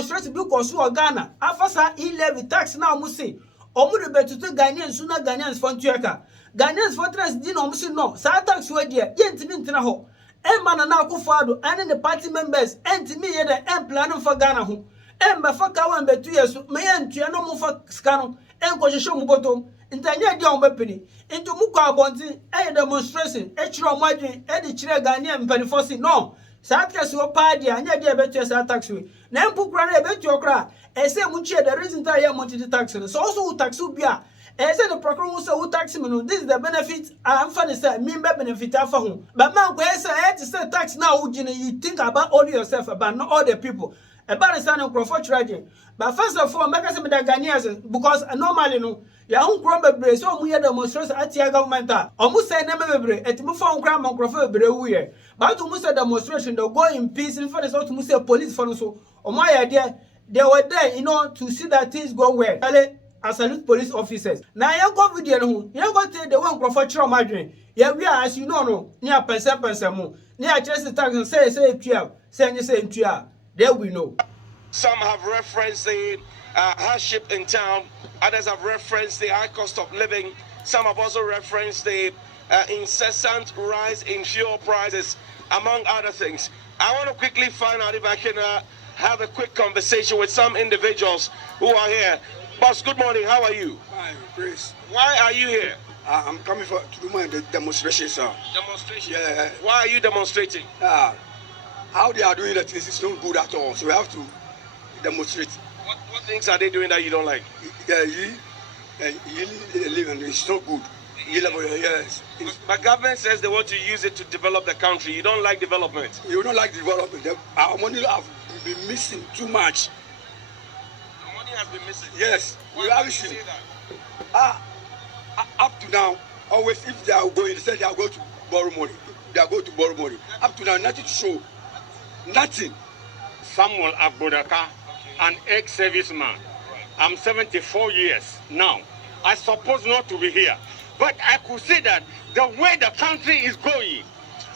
demonstrate because we Ghana. Afasa levy tax now musi. Omu de betutu Ghanaians suna Ghanaians for ntuaka. Ghanaians for trans di no musi no. Sa tax we dia yentimi ntina ho. Emma na akufado and the party members entimi ye the plan for Ghana ho. Emba fa ka wan betu yeso me yentua no mu fa skano enko hwehwe mu bottom. Ntanya dia on bepini. Into mu kwa abonti e demonstration e chiro mwadwen e de chire Ghanaian mpanifo no. Sa tax wo party anya dia betu sa tax we. Na empukura na betu okra. Ese munchie the reason that you want to tax so also tax bia ese the program say who tax me no this is the benefit am for the say member benefit afa ho but man go say tax now you think about all yourself about not all the people about the son of Crawford trading but first of all make say me the Ghanaians because normally no ya hun kro bebre so mu ye demonstration at your government omu say na bebre etimo fa hun kra man Crawford bebre wu ye but to mu say demonstration they go in peace in for the so to mu say police for no so omo ya there. They were there, to see that things go well. I salute police officers. Now, you go video, you go take the one Crawford Madrid. Yeah, we are, as you know, near Pensa more. Near just the tax and say, 12, say, 12. There we know. Some have referenced the hardship in town, others have referenced the high cost of living, some have also referenced the incessant rise in fuel prices, among other things. I want to quickly find out if I can have a quick conversation with some individuals who are here. Boss, good morning. How are you? Fine, Chris. Why are you here? I'm coming to do my demonstration, sir. Demonstration? Yeah. Why are you demonstrating? How they are doing that is not good at all. So we have to demonstrate. What things are they doing that you don't like? Yeah, you live and it's not good. Yes. But government says they want to use it to develop the country. You don't like development? You don't like development. Our money have been missing too much. The money has been missing? Yes. Why do you say that? Up to now, always if they are going, they say they are going to borrow money. They are going to borrow money. Up to now, nothing to show. Nothing. Samuel Abodaka, an ex-serviceman. Right. I'm 74 years now. I'm supposed not to be here. But I could say that the way the country is going,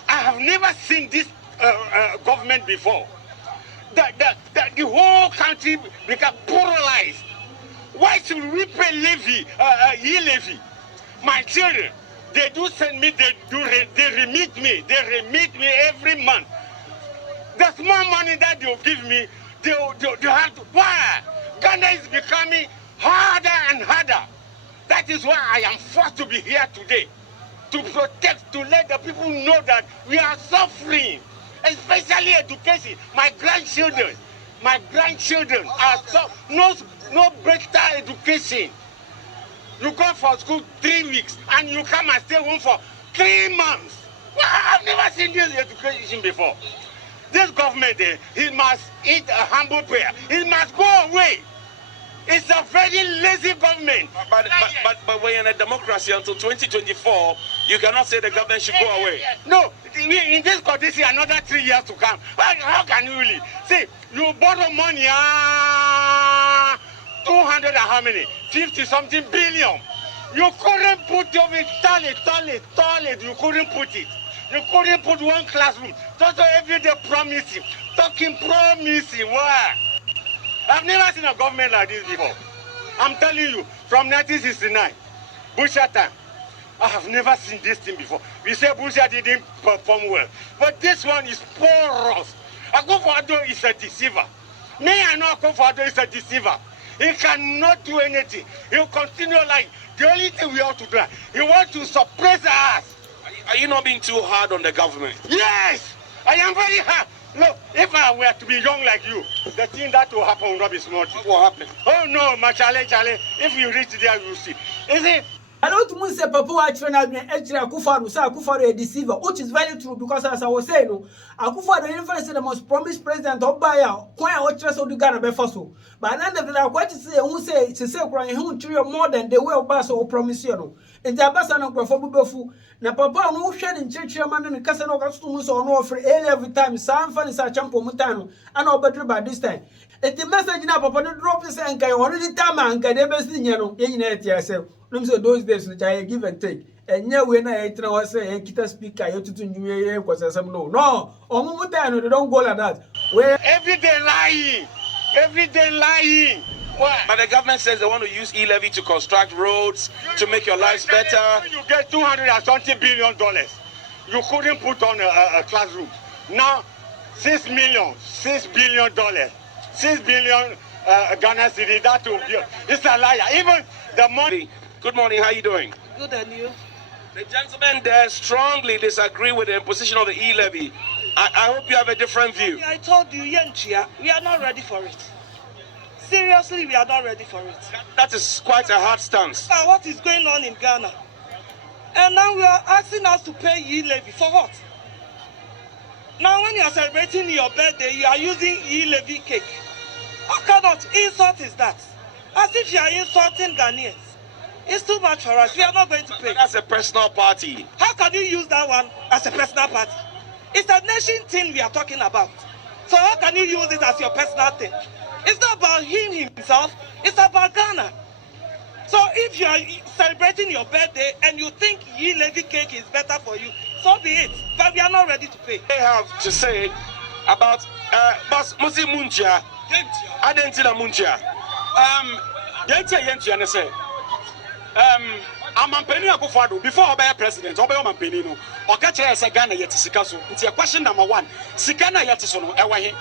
I have never seen this government before. The whole country become polarized. Why should we pay levy, levy? My children, they do send me, they remit me every month. The small money that they'll give me, they have to. Why? Ghana is becoming harder and harder. That is why I am forced to be here today, to protect, to let the people know that we are suffering, especially education. My grandchildren are no better education. You go for school 3 weeks and you come and stay home for 3 months. Well, I've never seen this education before. This government, he must eat a humble prayer. He must go away. It's a very lazy government. But we're in a democracy until 2024. You cannot say the government should go away. No, in this condition, another 3 years to come. How can you really? See, you borrow money, 200 and how many? 50-something billion. You couldn't put it, toilet. You couldn't put it. You couldn't put one classroom. Just every day promising. Why? I've never seen a government like this before. I'm telling you, from 1969, Bushra time, I have never seen this thing before. We say Bushra didn't perform well, but this one is porous. Akufo-Addo is a deceiver. Me, I know Akufo-Addo is a deceiver. He cannot do anything. He'll continue like the only thing we have to do. He wants to suppress us. Are you not being too hard on the government? Yes, I am very hard. Look, if I were to be young like you, the thing that will happen will not be small. What will happen? Oh no, my Charlie, if you reach there, you will see. Is it? I don't say Papa actually Akufo-Addo say Akufo-Addo a deceiver, which is very true because as I was saying, no, Akufo-Addo even say the most promised president of Baya, Kwaya Otres of the Ghana Befaso. But at the end of the day, what to say, who say to say crying who treat more than the way of Bass or promise you. And the ambassador of Bubefu, na Papa no share in church man and Casano Castumus or no for every time, Sam Fan is a champo mutano, and all better by this time. And the message now, Papa no drop his anchor already time and get the best in you, in it yourself. Those days which I give and take. And yeah, when I was saying, Kita speaker, you to New Year was some no. No, or Mumutano, they don't go like that. Where every day lying. Every day lying. Why? But the government says they want to use e-levy to construct roads, to make your lives better. You get $220 billion. You couldn't put on a classroom. Now, $6 billion, $6 billion Ghana city. That will be. It's a liar. Even the money. Good morning. How are you doing? Good, and you? The gentlemen there strongly disagree with the imposition of the e-levy. I hope you have a different view. I told you, Yenchia, we are not ready for it. Seriously, we are not ready for it. That is quite a hard stance. What is going on in Ghana? And now we are asking us to pay e-levy. For what? Now when you are celebrating your birthday, you are using e-levy cake. What kind of insult is that? As if you are insulting Ghanaians. It's too much for us. We are not going to pay. That's a personal party. How can you use that one as a personal party? It's a nation thing we are talking about. So how can you use it as your personal thing? It's not about him himself. It's about Ghana. So if you are celebrating your birthday and you think e-levy cake is better for you, so be it. But we are not ready to pay. They have to say about Boss Musi Muncha. Identity Muncha. Yentia ne say. Amampeni akufado before obey president obey amampeni no okachire say Ghana yet sika so nti question number 1 sika na yet so no ewa he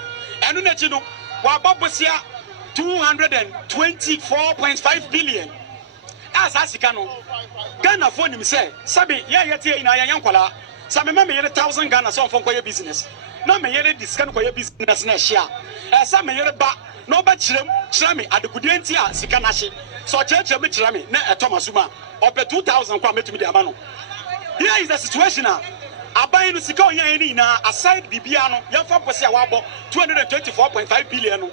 enu na chi no wa babosia 224.5 billion as sika no Ghana for nim say sabi ye yet ye na yan kwala sabe me ye 1000 Ghana so fon koye business no me ye discan koye business na share sabe me ye ba no ba chirem me adekudie nti a sika na hye so cheche me chira me na etomasuma ope 2000 kwa metumi de amano. Here is the situation now. Abai no sika onya eni na aside bibia no yemfa pose a wabo 224.5 billion no.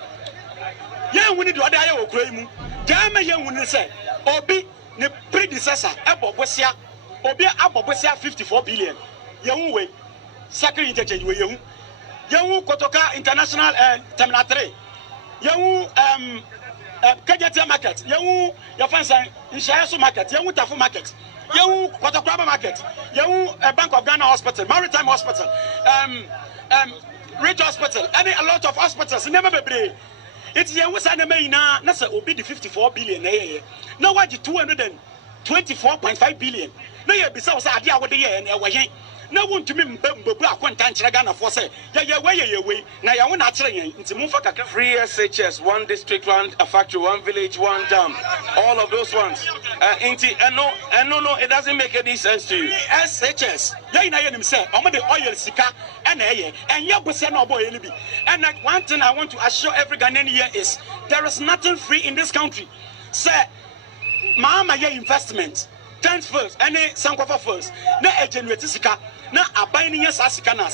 Ye nwuni de oda ye okura imu. Dama ye nwuni se obi ne predecessor ebobosia obi abobosia 54 billion. Ye hu we second interchange we ye hu. Ye hu Kotoka International Terminal 3. Ye hu Kajetia market, you fancy Inshayasu market, you Tafu market, you Kotokwaba market, you Bank of Ghana hospital, Maritime hospital, Rich hospital, a lot of hospitals, never be. It's the Wasanamena, Nasa will be the 54 billion. Now what the 224.5 billion. No, you besides idea what the year and away. No one to me, Ghana for say, yeah, way. Now you want to into Mufaka. 3 SHS, 1 district, 1 factory, 1 village, 1 dam. All of those ones. No, it doesn't make any sense to you. SHS. Yeah, I say, I'm the oil sika and you go say no boy. And one thing I want to assure every Ghanaian here is there is nothing free in this country. Say, Mama, your investment. Thanks first, and Sankofa first. Na a generate sika, na a binding yes Asicano,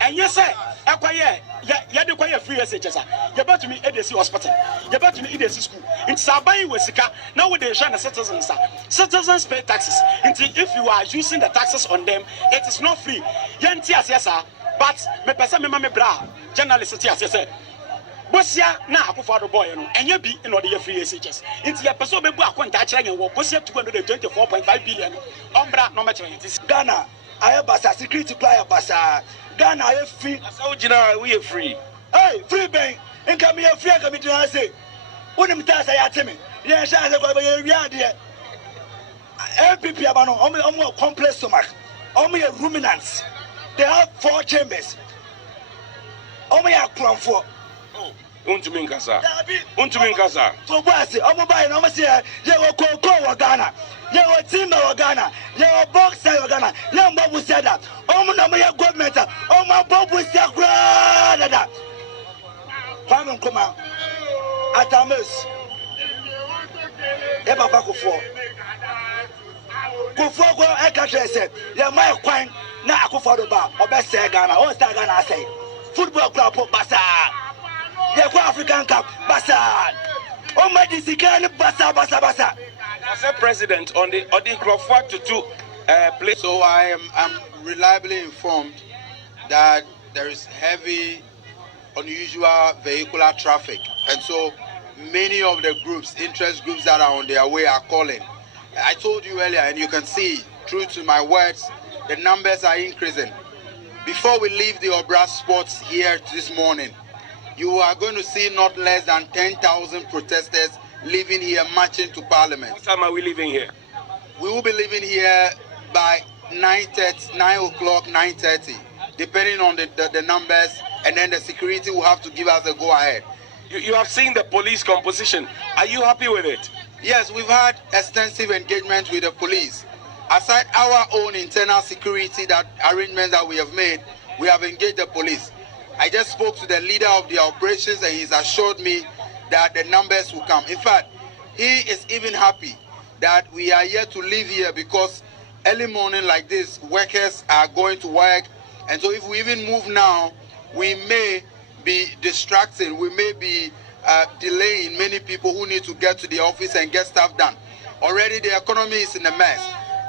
and yes, sir, acquire, ya acquire free SHS. You're about to me EDC hospital, you're about to me EDC school. It's Sabai with Sika, now with the Shana citizens. Citizens pay taxes. If you are using the taxes on them, it is not free. Yantias, yes, sir, but me pesa me mame bra, journalist, yes, sir. Bosia na akufado boy no enye bi in order free SHS nti ya person be bu akonta kire yen wo bosia 224.5 billion ombra no ma kire yen Ghana aye basa security player basa Ghana aye free so jina we free hey free ben nka me free nka me dina say wonim ta say ateme ye sha say ko ye wi ade MPP abano omo complex stomach omo ye ruminants they have 4 chambers omo ya kronfo Untumin Kasa. So, what's it? I'm buying almost here. You will go Ghana. You will team of Ghana. You will box of Ghana. Young Bob said that. Oh, my government. Oh, my Bob was so glad that. Come on. Atamus. Eba back for. Go for I can't say. Yeah, my coin. Now I go for the bar. Or best say Ghana. Or Star Ghana say. Football club Basa. Yeah, African Cup, Basa. Oh my, this again, Basa. As a president on the Crawford to play. So I'm reliably informed that there is heavy, unusual vehicular traffic, and so many of the interest groups that are on their way are calling. I told you earlier, and you can see, true to my words, the numbers are increasing. Before we leave the Obra spots here this morning, you are going to see not less than 10,000 protesters leaving here, marching to Parliament. What time are we leaving here? We will be leaving here by 9 o'clock, 9:30, depending on the numbers, and then the security will have to give us a go-ahead. You have seen the police composition. Are you happy with it? Yes, we've had extensive engagement with the police. Aside our own internal security arrangements that we have made, we have engaged the police. I just spoke to the leader of the operations and he's assured me that the numbers will come. In fact, he is even happy that we are here to live here because early morning like this, workers are going to work. And so if we even move now, we may be distracting, we may be delaying many people who need to get to the office and get stuff done. Already the economy is in a mess.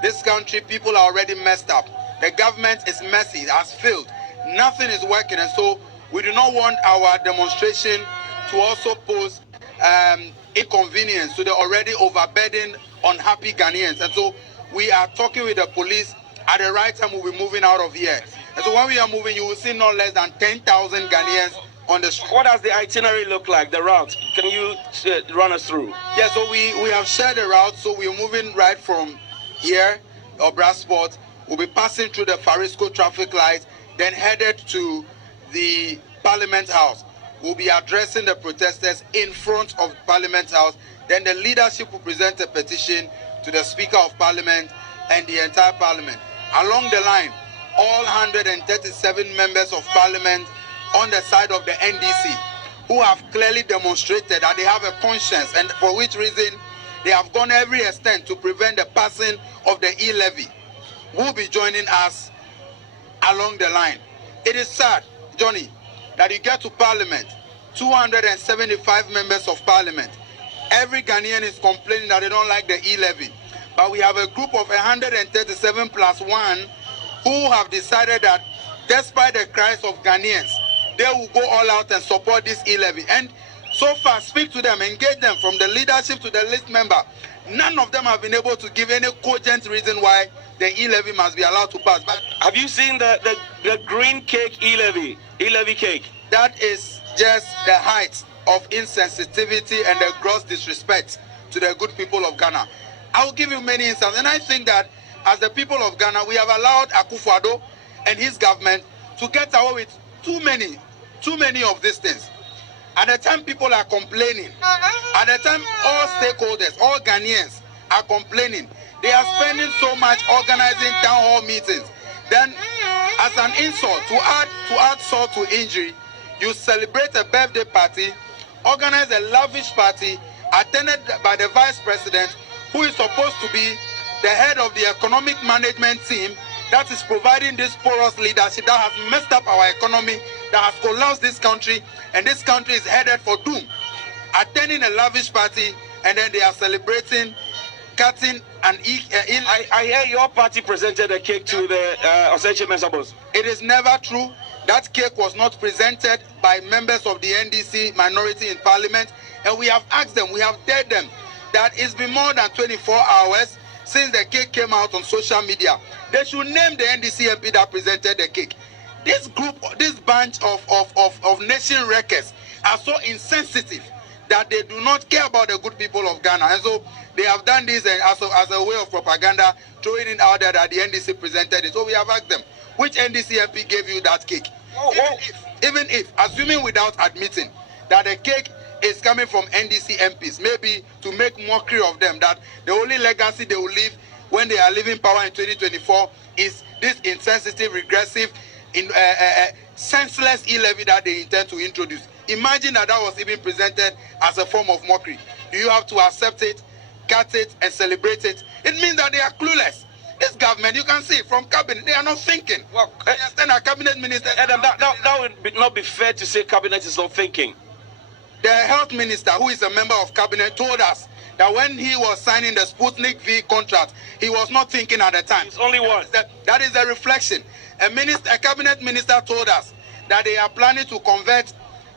This country, people are already messed up. The government is messy, it has failed. Nothing is working, and so we do not want our demonstration to also pose inconvenience to the already overburdened, unhappy Ghanaians. And so we are talking with the police. At the right time, we'll be moving out of here. And so when we are moving, you will see not less than 10,000 Ghanaians on the street. What does the itinerary look like, the route? Can you run us through? Yeah, so we have shared the route. So we're moving right from here, or Brasport. We'll be passing through the Farisco traffic light, then headed to the Parliament House. We'll be addressing the protesters in front of Parliament House. Then the leadership will present a petition to the Speaker of Parliament and the entire Parliament. Along the line, all 137 members of Parliament on the side of the NDC who have clearly demonstrated that they have a conscience, and for which reason they have gone every extent to prevent the passing of the e-levy, will be joining us along the line. It is sad, Johnny, that you get to Parliament, 275 members of Parliament. Every Ghanaian is complaining that they don't like the e-levy. But we have a group of 137 plus 1 who have decided that despite the cries of Ghanaians, they will go all out and support this e-levy. And so far, speak to them, engage them from the leadership to the list member. None of them have been able to give any cogent reason why the e-levy must be allowed to pass. But have you seen the green cake e-levy cake? That is just the height of insensitivity and the gross disrespect to the good people of Ghana. I will give you many instances, and I think that as the people of Ghana, we have allowed Akufo-Addo and his government to get away with too many of these things. At the time people are complaining, at the time all stakeholders, all Ghanaians are complaining, they are spending so much organizing town hall meetings. Then, as an insult, to add salt to injury, you celebrate a birthday party, organize a lavish party, attended by the vice president, who is supposed to be the head of the economic management team that is providing this porous leadership that has messed up our economy, that has collapsed this country, and this country is headed for doom. Attending a lavish party, and then they are celebrating, cutting and I hear your party presented a cake to the Oseche Mensabos. It is never true. That cake was not presented by members of the NDC minority in Parliament, and we have asked them, we have dared them, that it's been more than 24 hours since the cake came out on social media. They should name the NDC MP that presented the cake. This group, this bunch of nation wreckers are so insensitive that they do not care about the good people of Ghana. And so they have done this as a way of propaganda, throwing it out there that the NDC presented it. So we have asked them, which NDC MP gave you that cake? Even if, assuming without admitting that the cake is coming from NDC MPs, maybe to make mockery of them, that the only legacy they will leave when they are leaving power in 2024 is this insensitive, regressive, senseless e-levy that they intend to introduce. Imagine that was even presented as a form of mockery. Do you have to accept it, cut it, and celebrate it? It means that they are clueless. This government, you can see from cabinet, they are not thinking. Well, understand our cabinet minister. Adam, that would not be fair to say cabinet is not thinking. The health minister, who is a member of cabinet, told us that when he was signing the Sputnik V contract, he was not thinking at the time. It's only one. That is a reflection. A cabinet minister told us that they are planning to convert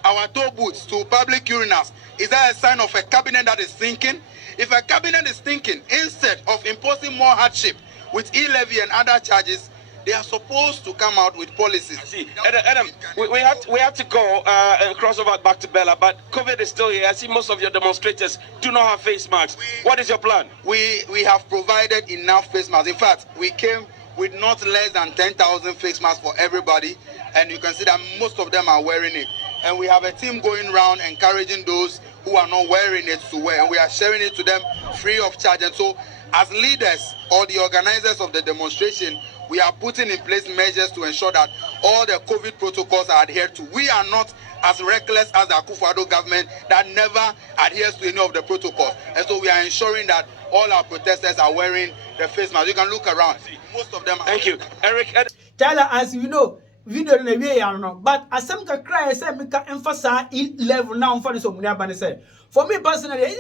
our toll booths to public urinals. Is that a sign of a cabinet that is thinking? If a cabinet is thinking, instead of imposing more hardship with e-levy and other charges, They are supposed to come out with policies. See, Adam, we have to go and cross over back to Bella, but COVID is still here. I see most of your demonstrators do not have face masks. What is your plan? We have provided enough face masks. In fact, we came with not less than 10,000 face masks for everybody, and you can see that most of them are wearing it. And we have a team going around encouraging those who are not wearing it to wear, and we are sharing it to them free of charge. And so, as leaders or the organizers of the demonstration, we are putting in place measures to ensure that all the COVID protocols are adhered to. We are not as reckless as the Akufo-Addo government that never adheres to any of the protocols. And so we are ensuring that all our protesters are wearing the face mask. You can look around. Most of them are. Thank you. Eric. Tyler, as you know, video na we ya no, but asem ka cry say me ka emphasize level now for this omunia ban say. For me personally,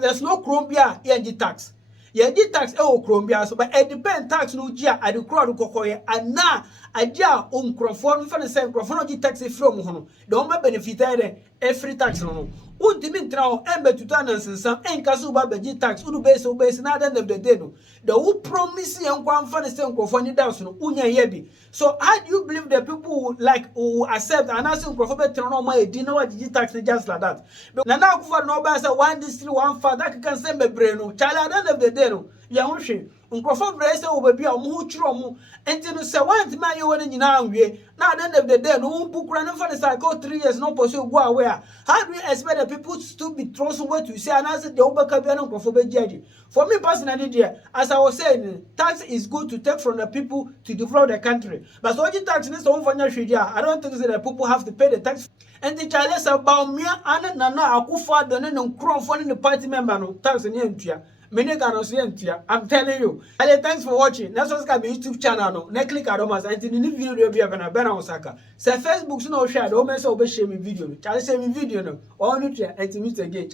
there's no Colombia ENG tax. Ye tax e o Colombia so but it depend tax no gia ade kro do kokoye ana adia o nkrofo no fa ne say nkrofo no gi tax e from ho no de o ma benefit e free tax no untimi ntra ho embe tutana nsensam enka so ba begi tax udu base na at the end of the day no the who promise yankwa fa ne say nkrofo ni dance no unya ye bi. So how do you believe the people who accept and ask nkrofo be tro no ma e di na wa gi tax just like that na na akufo no ba say one district one father can say bebre no child at the end of the day no ya ho hwe nkrofo bre say wo ba bia mo ho twiro mo enti no say want ma ye woni nyina anwie na at the end of the day no mpukura no for the cycle 3 years no pursue go away. How do you expect the people to be thrown somewhere to say and answer the obaka bia no nkrofo be judge? For me personally dear, as I was saying, tax is good to take from the people to develop the country, but so tax needs to for I don't think that the people have to pay the tax. And the child is about me and Nana Akufo-Addo no nkrofo in the party member no tax in India. I'm telling you. And thanks for watching. Let's subscribe to my YouTube channel. No, ne click aromas and in the video will be a banana Osaka. Say Facebook so no share. Don't mess up share me video. Challenge share me video no. All new and to meet again.